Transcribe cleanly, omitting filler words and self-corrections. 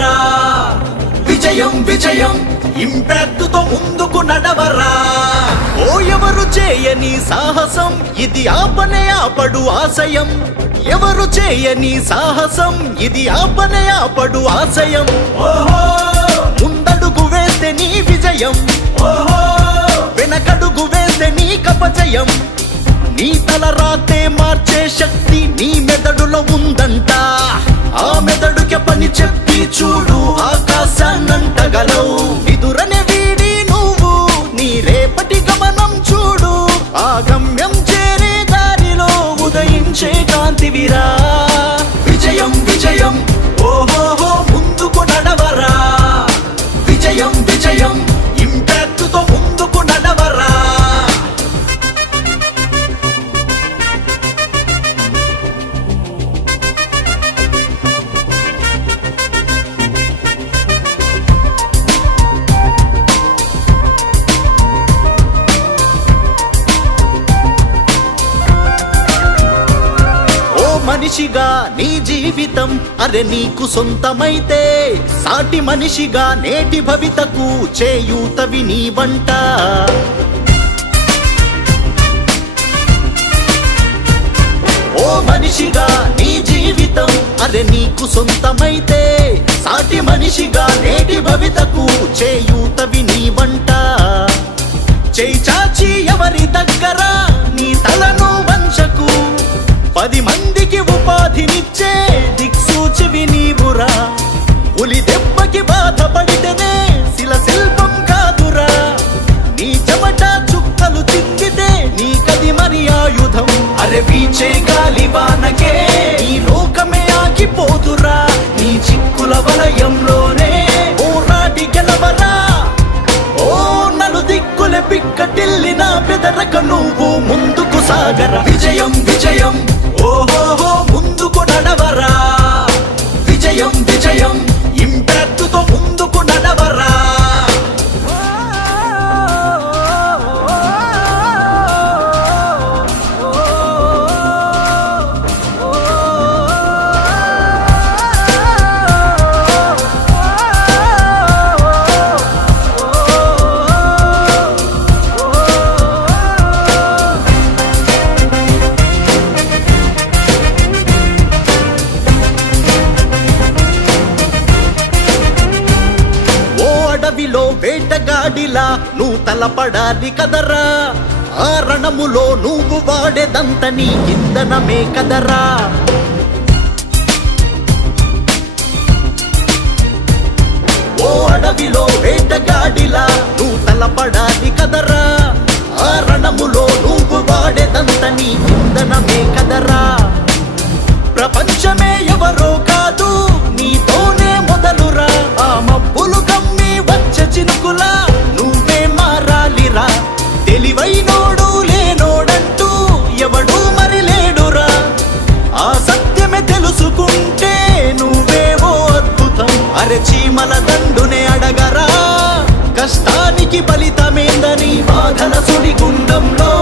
నడవరా విజయం విజయం ఇంపాక్ట్ తో ముందుకు నడవరా ఓ ఎవరు చేయని సాహసం ఇది ఆపనే ఆపడు ఆశయం ఎవరు చేయని సాహసం ఇది ఆపనే ఆపడు ఆశయం ఓహో ముందడుగు వేస్తే నీ విజయం ఓహో వెనకడుగు వేస్తే నీ కపజయం నీ తల రాతే మార్చే శక్తి నీ మెదడులో ఉందంట ఆ మెదడుకి పని చెప్పి చూడు ఆకాశాన్నంటగలవు ఎదురనే వీడి నువ్వు నీ రేపటి గమనం చూడు ఆ గమ్యం చేరే దారిలో ఉదయించే కాంతివిరా విజయం విజయం ఓహోహో ముందుకు నడవరా విజయం విజయం ఇంపాక్ట్ తో ముందుకు నడవరా మనిషిగా నీ జీవితం అరే నీకు సొంతమైతే సాటి మనిషిగా నేటి భవితకు చేయూతవి నీ వంట ఓ మనిషిగా నీ జీవితం అరే నీకు సొంతమైతే సాటి మనిషిగా నేటి భవితకు చేయూతవి నీ వంట చేయి చాచి ఎవరి దగ్గర నీ తలను వంచకు 10 మందికి ఉపాధినిచ్చే దిక్సూచివి నీవురా పులి దెబ్బకి బాధపడితేనే శిల శిల్పం కాదురా నీ చెమట చుక్కలు చిందితే నీకది మరి ఆయుధం అరే వీచే గాలి వానకే ఈ లోకమే ఆగిపోదురా నీ చిక్కుల వలయంలోనే పోరాడి గెలవరా ఓ నలు దిక్కుల పిక్కటిల్లిన బెదరక నువ్వు ముందుకు సాగర విజయం విజయం ఓహోహో ముందుకు నడవరా విజయం విజయం ఇంపాక్ట్ తో ముందుకు నడవరా వేటగాడిలా నువ్వు తలపడాలి కదరా ఆ రణములో నువ్వు వాడేదంత నీ ఇంధనమే కదరా ఓ అడవిలో వేటగాడిలా నువ్వు తలపడాలి కదరా ఆ రణములో నువ్వు వాడేదంత నీ ఇంధనమే కదరా ప్రపంచమే ఎవరో కాదు నీతోనే మొదలురా ఆ మబ్బులు కమ్మి వచ్చే చినుకులా నువ్వే మారాలిరా తెలివైనోడు లేనోడంటూ ఎవడు మరి లేడురా ఆ సత్యమే తెలుసుకుంటే నువ్వేవో అద్భుతం అరే చీమల దండునే అడగరా కష్టానికి ఫలితమేందని బాధల సుడిగుండంలో